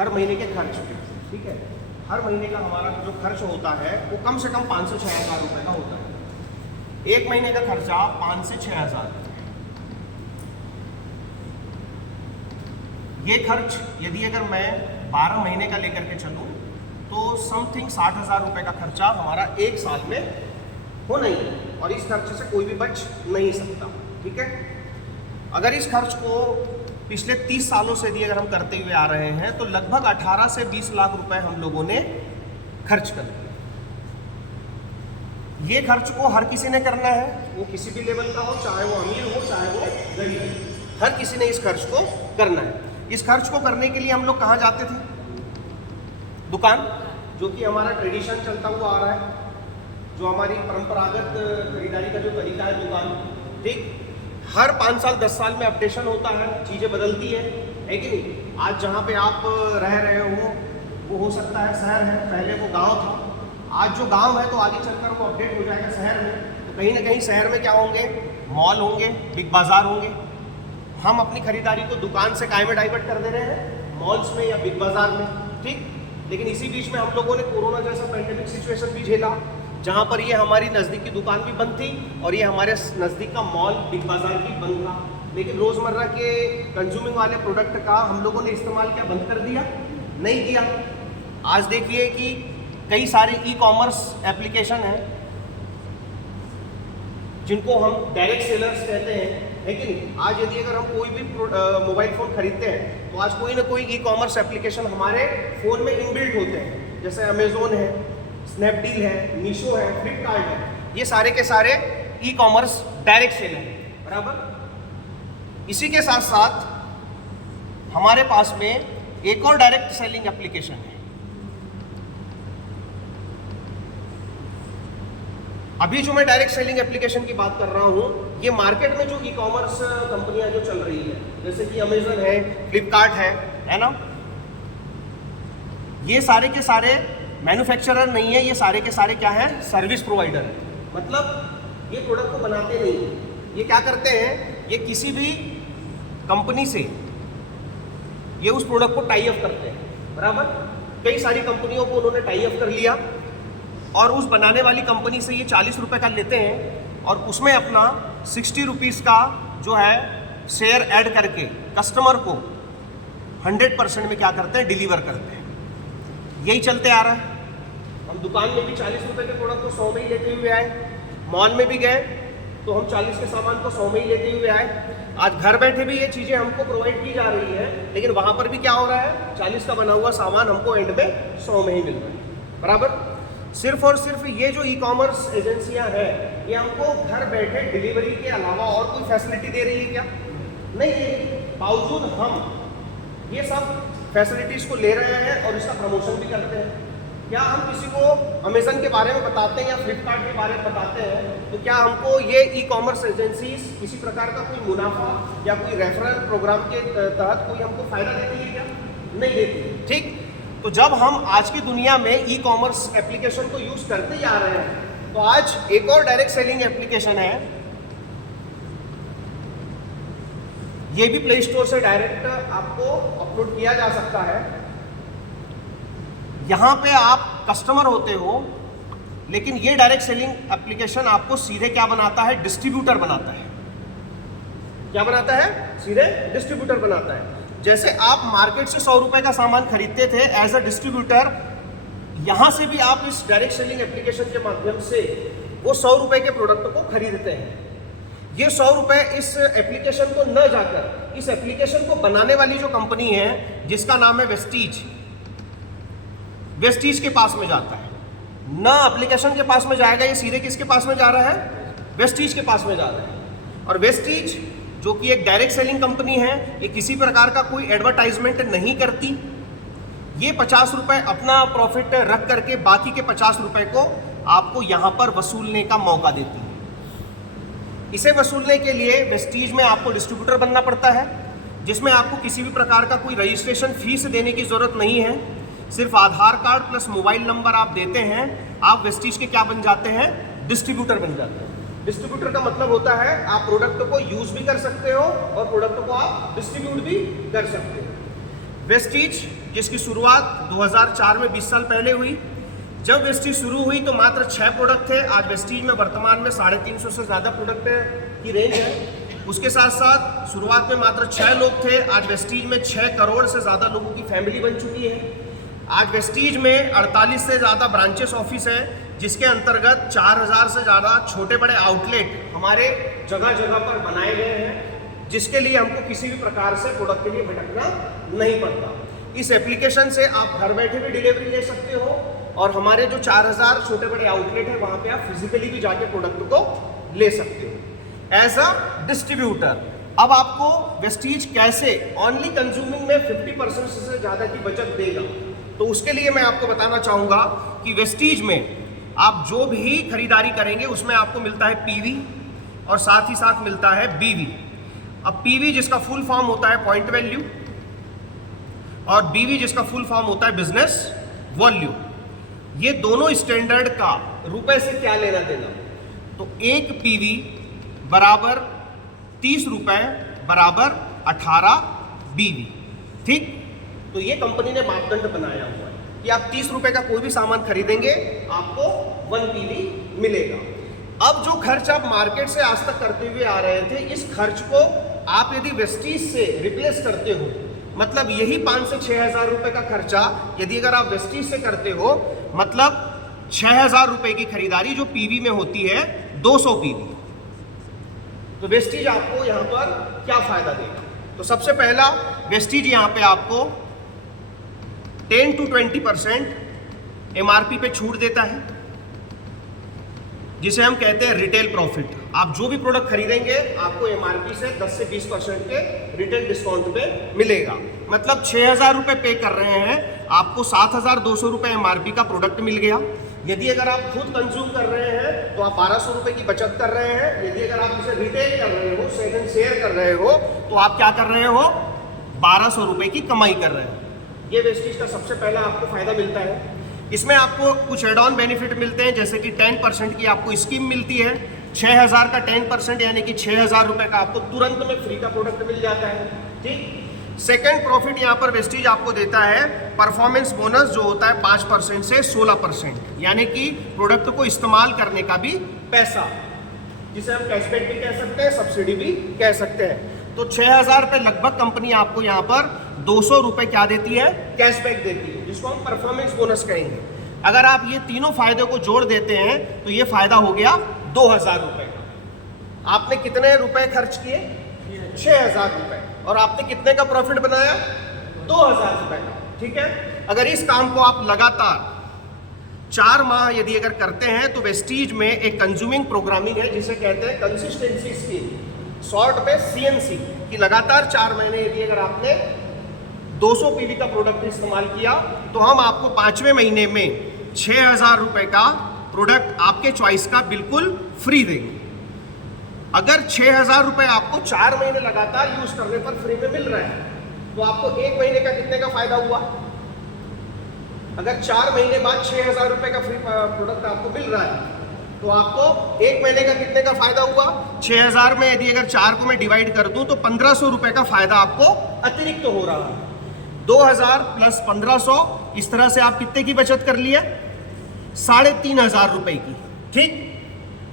हर महीने के खर्च पे, ठीक है। हर महीने का हमारा जो खर्च होता है वो कम से कम 5 से 6 हज़ार रुपये का होता है। एक महीने का खर्चा 5 से 6 हज़ार। ये खर्च यदि अगर मैं 12 महीने का लेकर के चलूँ तो समथिंग 60 हज़ार रुपये का खर्चा हमारा एक साल में हो नहीं है, और इस खर्च से कोई भी बच नहीं सकता, ठीक है। अगर इस खर्च को पिछले 30 सालों से यदि अगर हम करते हुए आ रहे हैं तो लगभग 18 से 20 लाख रुपए हम लोगों ने खर्च कर दिए। ये खर्च को हर किसी ने करना है, वो किसी भी लेवल का हो, चाहे वो अमीर हो चाहे वो गरीब हो, हर किसी ने इस खर्च को करना है। इस खर्च को करने के लिए हम लोग कहाँ जाते थे? दुकान, जो कि हमारा ट्रेडिशन चलता हुआ आ रहा है, जो हमारी परंपरागत खरीदारी का जो तरीका है, दुकान, ठीक। हर 5 साल 10 साल में अपडेशन होता है, चीज़ें बदलती है कि नहीं। आज जहाँ पे आप रह रहे हो वो हो सकता है शहर है, पहले वो गांव था। आज जो गांव है तो आगे चलकर वो अपडेट हो जाएगा शहर में। तो कहीं ना कहीं शहर में क्या होंगे? मॉल होंगे, बिग बाज़ार होंगे। हम अपनी खरीदारी को दुकान से काय में डाइवर्ट कर दे रहे हैं, मॉल्स में या बिग बाज़ार में, ठीक। लेकिन इसी बीच में हम लोगों ने कोरोना जैसा पैंडेमिक सिचुएशन भी झेला, जहाँ पर ये हमारी नज़दीक की दुकान भी बंद थी और ये हमारे नज़दीक का मॉल, बिग बाज़ार भी बंद था। लेकिन रोज़मर्रा के कंज्यूमिंग वाले प्रोडक्ट का हम लोगों ने इस्तेमाल क्या बंद कर दिया? नहीं किया। आज देखिए कि कई सारे ई कॉमर्स एप्लीकेशन हैं जिनको हम डायरेक्ट सेलर्स कहते हैं, है कि नहीं। आज यदि अगर हम कोई भी मोबाइल फ़ोन खरीदते हैं तो आज कोई ना कोई ई कॉमर्स एप्लीकेशन हमारे फ़ोन में इनबिल्ट होते हैं, जैसे अमेज़ोन है, स्नैपडील है, मीशो है, फ्लिपकार्ट है। ये सारे के सारे ई कॉमर्स डायरेक्ट सेल है, बराबर। इसी के साथ साथ हमारे पास में एक और डायरेक्ट सेलिंग एप्लीकेशन है। अभी जो मैं डायरेक्ट सेलिंग एप्लीकेशन की बात कर रहा हूँ, ये मार्केट में जो ई कॉमर्स कंपनियां जो चल रही है, जैसे कि अमेजन है, फ्लिपकार्ट है ना, ये सारे के सारे मैन्युफैक्चरर नहीं है, ये सारे के सारे क्या है? सर्विस प्रोवाइडर है। मतलब ये प्रोडक्ट को बनाते नहीं है, ये क्या करते हैं? ये किसी भी कंपनी से ये उस प्रोडक्ट को टाई अप करते हैं, बराबर। कई सारी कंपनियों को उन्होंने टाई अप कर लिया और उस बनाने वाली कंपनी से ये 40 रुपये का लेते हैं और उसमें अपना 60 रुपीज़ का जो है शेयर ऐड करके कस्टमर को 100% में क्या करते हैं? डिलीवर करते हैं। यही चलते आ रहा है। हम दुकान में भी 40 रुपये के प्रोडक्ट को 100 में ही लेते हुए आए, मॉल में भी गए तो हम 40 के सामान को 100 में ही लेते हुए आए। आज घर बैठे भी ये चीज़ें हमको प्रोवाइड की जा रही है, लेकिन वहाँ पर भी क्या हो रहा है? 40 का बना हुआ सामान हमको एंड में 100 में ही मिल रहा है, बराबर। सिर्फ और सिर्फ ये जो ई कॉमर्स एजेंसियाँ हैं, ये हमको घर बैठे डिलीवरी के अलावा और कोई फैसिलिटी दे रही है क्या? नहीं है। बावजूद हम ये सब फैसिलिटीज़ को ले रहे हैं और इसका प्रमोशन भी करते हैं। क्या हम किसी को अमेजन के बारे में बताते हैं या फ्लिपकार्ट के बारे में बताते हैं तो क्या हमको ये ई कॉमर्स एजेंसीज किसी प्रकार का कोई मुनाफा या कोई रेफरल प्रोग्राम के तहत कोई हमको फ़ायदा देती है क्या? नहीं देती, ठीक। तो जब हम आज की दुनिया में ई कॉमर्स एप्लीकेशन को यूज़ करते ही आ रहे हैं तो आज एक और डायरेक्ट सेलिंग एप्लीकेशन है, ये भी प्ले स्टोर से डायरेक्ट आपको अपलोड किया जा सकता है। यहाँ पे आप कस्टमर होते हो, लेकिन ये डायरेक्ट सेलिंग एप्लीकेशन आपको सीधे क्या बनाता है? डिस्ट्रीब्यूटर बनाता है। क्या बनाता है? सीधे डिस्ट्रीब्यूटर बनाता है। जैसे आप मार्केट से 100 रुपए का सामान खरीदते थे एज अ डिस्ट्रीब्यूटर, यहाँ से भी आप इस डायरेक्ट सेलिंग एप्लीकेशन के माध्यम से वो 100 रुपए के प्रोडक्ट को खरीदते हैं। ये 100 रुपए इस एप्लीकेशन को न जाकर इस एप्लीकेशन को बनाने वाली जो कंपनी है जिसका नाम है वेस्टीज के पास में जाता है। न एप्लीकेशन के पास में जाएगा, ये सीधे किसके पास में जा रहा है? वेस्टीज के पास में जा रहा है। और वेस्टीज जो कि एक डायरेक्ट सेलिंग कंपनी है, ये किसी प्रकार का कोई एडवर्टाइजमेंट नहीं करती। ये 50 रुपए अपना प्रॉफिट रख करके बाकी के 50 रुपए को आपको यहाँ पर वसूलने का मौका देती है। इसे वसूलने के लिए वेस्टीज में आपको डिस्ट्रीब्यूटर बनना पड़ता है, जिसमें आपको किसी भी प्रकार का कोई रजिस्ट्रेशन फीस देने की ज़रूरत नहीं है। सिर्फ आधार कार्ड प्लस मोबाइल नंबर आप देते हैं, आप वेस्टीज के क्या बन जाते हैं? डिस्ट्रीब्यूटर बन जाते हैं। डिस्ट्रीब्यूटर का मतलब होता है आप प्रोडक्ट को यूज भी कर सकते हो और प्रोडक्ट को आप डिस्ट्रीब्यूट भी कर सकते हो। वेस्टीज जिसकी शुरुआत 2004 में 20 साल पहले हुई। जब वेस्टीज शुरू हुई तो मात्र 6 प्रोडक्ट थे। आज वेस्टीज में वर्तमान में 350 से ज़्यादा प्रोडक्ट की रेंज है। उसके साथ साथ शुरुआत में मात्र 6 लोग थे। आज वेस्टीज में 6 करोड़ से ज़्यादा लोगों की फैमिली बन चुकी है। आज वेस्टीज में 48 से ज़्यादा ब्रांचेस ऑफिस है, जिसके अंतर्गत 4000 से ज़्यादा छोटे बड़े आउटलेट हमारे जगह जगह पर बनाए गए हैं, जिसके लिए हमको किसी भी प्रकार से प्रोडक्ट के लिए भटकना नहीं पड़ता। इस एप्लीकेशन से आप घर बैठे भी डिलीवरी ले सकते हो और हमारे जो 4000 छोटे बड़े आउटलेट है वहाँ पे आप फिजिकली भी जाके प्रोडक्ट को ले सकते हो एज अ डिस्ट्रीब्यूटर। अब आपको वेस्टीज कैसे ओनली कंज्यूमिंग में 50% से ज़्यादा की बचत देगा, तो उसके लिए मैं आपको बताना चाहूँगा कि वेस्टीज में आप जो भी खरीदारी करेंगे उसमें आपको मिलता है पीवी और साथ ही साथ मिलता है बीवी। अब पीवी जिसका फुल फॉर्म होता है पॉइंट वैल्यू और बीवी जिसका फुल फॉर्म होता है बिजनेस वॉल्यूम, ये दोनों स्टैंडर्ड का रुपए से क्या लेना देना। तो एक पीवी बराबर 30 रुपए बराबर 18 बीवी। ठीक, तो ये कंपनी ने मापदंड बनाया हुआ है कि आप 30 रुपए का कोई भी सामान खरीदेंगे आपको 1 पीवी मिलेगा। अब जो खर्च आप मार्केट से आज तक करते हुए आ रहे थे, इस खर्च को आप यदि वेस्टीज से रिप्लेस करते हो, मतलब यही 5 से 6,000 रुपए का खर्चा यदि अगर आप वेस्टीज से करते हो, मतलब 6,000 रुपए की खरीदारी जो पीवी में होती है 200 पीवी, तो वेस्टीज आपको यहां पर क्या फायदा देगा। तो सबसे पहला वेस्टीज यहां पे आपको 10 to 20% एमआरपी पे छूट देता है, जिसे हम कहते हैं रिटेल प्रॉफिट। आप जो भी प्रोडक्ट खरीदेंगे आपको एमआरपी से 10 से 20% के रिटेल डिस्काउंट पे मिलेगा। मतलब 6,000 रुपए पे कर रहे हैं, आपको 7,200 रुपए एमआरपी का प्रोडक्ट मिल गया। यदि अगर आप खुद कंज्यूम कर रहे हैं तो आप 1200 रुपए की बचत कर रहे हैं। यदि अगर आप इसे रिटेल कर रहे हो, सेकंड शेयर कर रहे हो, तो आप क्या कर रहे हो, 1200 रुपए की कमाई कर रहे हो। ये वेस्टीज का सबसे पहला आपको फायदा मिलता है। इसमें आपको कुछ एड ऑन बेनिफिट मिलते हैं, जैसे कि 10% की आपको स्कीम मिलती है। 6,000 का 10% यानी कि 6,000 रुपए का आपको तुरंत में फ्री का प्रोडक्ट मिल जाता है। ठीक, सेकंड प्रॉफिट यहाँ पर वेस्टीज आपको देता है परफॉर्मेंस बोनस, जो होता है 5% से 16%, यानी कि प्रोडक्ट को इस्तेमाल करने का भी पैसा, जिसे हम कैशबैक भी कह सकते हैं, सब्सिडी भी कह सकते हैं। तो 6,000 रुपये लगभग कंपनी आपको यहाँ पर 200 रुपये क्या देती है, कैशबैक देती है, जिसको हम परफॉर्मेंस बोनस कहेंगे। अगर आप ये तीनों फायदे को जोड़ देते हैं तो ये फायदा हो गया 2,000 रुपये का। आपने कितने रुपए खर्च किए, 6,000 रुपये, और आपने कितने का प्रॉफिट बनाया, 2,000 रुपये का। ठीक है, अगर इस काम को आप लगातार 4 माह यदि अगर करते हैं तो वेस्टीज में एक कंज्यूमिंग प्रोग्रामिंग है जिसे कहते हैं कंसिस्टेंसी स्कीम, शॉर्ट में CNC, कि लगातार 4 महीने यदि अगर आपने 200 पीवी का प्रोडक्ट इस्तेमाल किया तो हम आपको 5वें महीने में 6,000 रुपये का प्रोडक्ट आपके चॉइस का बिल्कुल फ्री देंगे। अगर 6,000 रुपये आपको 4 महीने लगातार यूज करने पर फ्री में मिल रहा है तो आपको 1 महीने का कितने का फायदा हुआ। अगर 4 महीने बाद 6,000 रुपये का फ्री प्रोडक्ट आपको मिल रहा है तो आपको 1 महीने का कितने का फायदा हुआ। 6,000 में यदि अगर 4 को मैं डिवाइड कर दूं तो 1,500 रुपये का फायदा आपको अतिरिक्त हो रहा है। 2,000 प्लस 1,500, इस तरह से आप कितने की बचत कर लिए, 3,500 रुपये की। ठीक,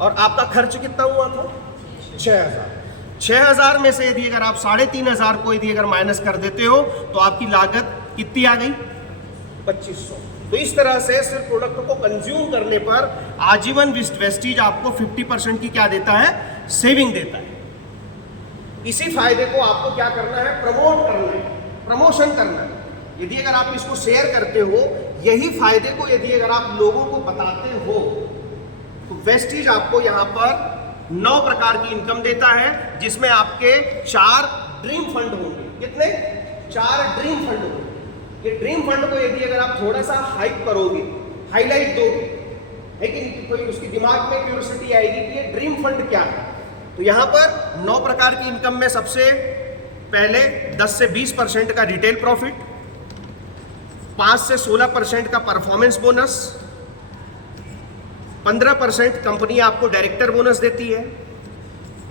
और आपका खर्च कितना हुआ था, 6,000। 6,000 में से यदि अगर आप 3,500 को यदि अगर माइनस कर देते हो तो आपकी लागत कितनी आ गई, 2,500। तो इस तरह से सिर्फ प्रोडक्ट को कंज्यूम करने पर आजीवन वेस्टीज आपको 50% की क्या देता है, सेविंग देता है। इसी फायदे को आपको क्या करना है, प्रमोट करना है, प्रमोशन करना है। यदि अगर आप इसको शेयर करते हो, यही फायदे को यदि अगर आप लोगों को बताते हो, तो वेस्टीज आपको यहाँ पर 9 प्रकार की इनकम देता है, जिसमें आपके 4 ड्रीम फंड होंगे। कितने, 4 ड्रीम फंड होंगे। ये ड्रीम फंड को यदि अगर आप थोड़ा सा हाइप करोगे, हाईलाइट दोगे, है कि कोई उसकी दिमाग में क्यूरियोसिटी आएगी कि ये ड्रीम फंड क्या है। तो यहाँ पर 9 प्रकार की इनकम में सबसे पहले 10 से 20% का रिटेल प्रॉफिट, 5 से 16% का परफॉर्मेंस बोनस, 15% कंपनी आपको डायरेक्टर बोनस देती है।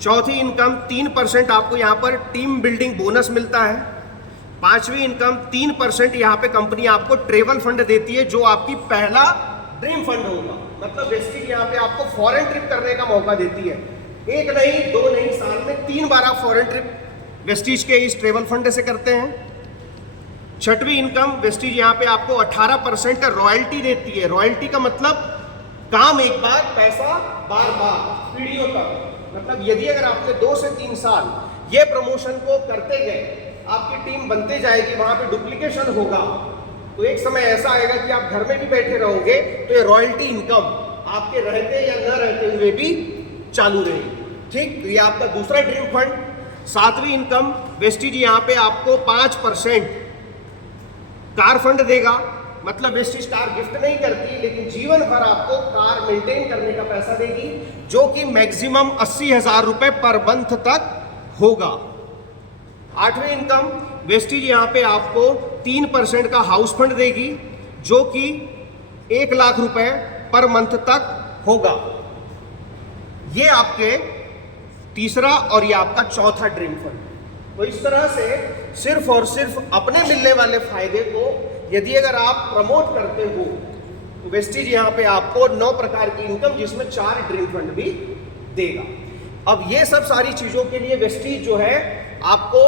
चौथी इनकम 3% आपको यहाँ पर टीम बिल्डिंग बोनस मिलता है। पांचवी इनकम 3% यहाँ पे कंपनी आपको ट्रेवल फंड देती है, जो आपकी पहला ड्रीम फंड होगा। मतलब वेस्टिज यहाँ पे आपको फॉरेन ट्रिप करने का मौका देती है, एक नहीं दो नहीं, साल में 3 बार आप फॉरेन ट्रिप वेस्टिज के इस ट्रेवल फंड से करते हैं। छठवीं इनकम वेस्टिज यहाँ पे आपको 18% का रॉयल्टी देती है। रॉयल्टी का मतलब काम एक बार, पैसा बार बार, पीढ़ियों तक। मतलब यदि अगर आपने 2 से 3 साल ये प्रमोशन को करते गए, आपकी टीम बनते जाएगी, वहां पे डुप्लीकेशन होगा, तो एक समय ऐसा आएगा कि आप घर में भी बैठे रहोगे तो ये रॉयल्टी इनकम आपके रहते या न रहते हुए भी चालू रहेगी। ठीक, तो ये आपका दूसरा ड्रीम फंड। सातवीं इनकम वेस्टिज यहाँ पे आपको 5% कार फंड देगा। मतलब वेस्टिज कार गिफ्ट नहीं करती, लेकिन जीवन भर आपको कार मेंटेन करने का पैसा देगी, जो कि मैक्सिमम 80,000 रुपए पर मंथ तक होगा। आठवीं इनकम वेस्टिज यहाँ पे आपको 3% का हाउस फंड देगी, जो कि 1 लाख रुपए पर मंथ तक होगा। ये आपके तीसरा और ये आपका चौथा ड्रीम फंड। तो इस तरह से सिर्फ और सिर्फ अपने मिलने वाले फायदे को यदि अगर आप प्रमोट करते हो, तो वेस्टिज यहाँ पे आपको 9 प्रकार की इनकम, जिसमें 4 ड्रीम फंड भी देगा। अब ये सब सारी चीजों के लिए वेस्टिज जो है आपको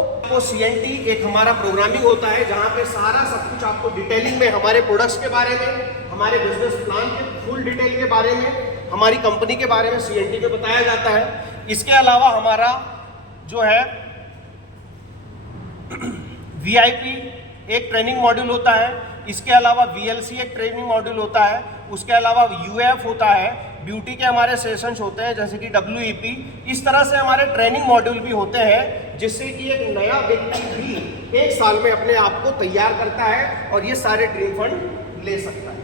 CNT एक हमारा प्रोग्रामिंग होता है, जहाँ पे सारा सब कुछ आपको डिटेलिंग में हमारे प्रोडक्ट्स के बारे में, हमारे बिजनेस प्लान के फुल डिटेल के बारे में, हमारी कंपनी के बारे में CNT में बताया जाता है। इसके अलावा हमारा जो है VIP एक ट्रेनिंग मॉड्यूल होता है, इसके अलावा VLC एक ट्रेनिंग मॉड्यूल होता है, उसके अलावा UF होता है, ब्यूटी के हमारे सेशंस होते हैं जैसे कि WEP। इस तरह से हमारे ट्रेनिंग मॉड्यूल भी होते हैं, जिससे कि एक नया व्यक्ति भी 1 साल में अपने आप को तैयार करता है और ये सारे ड्रीम फंड ले सकता है।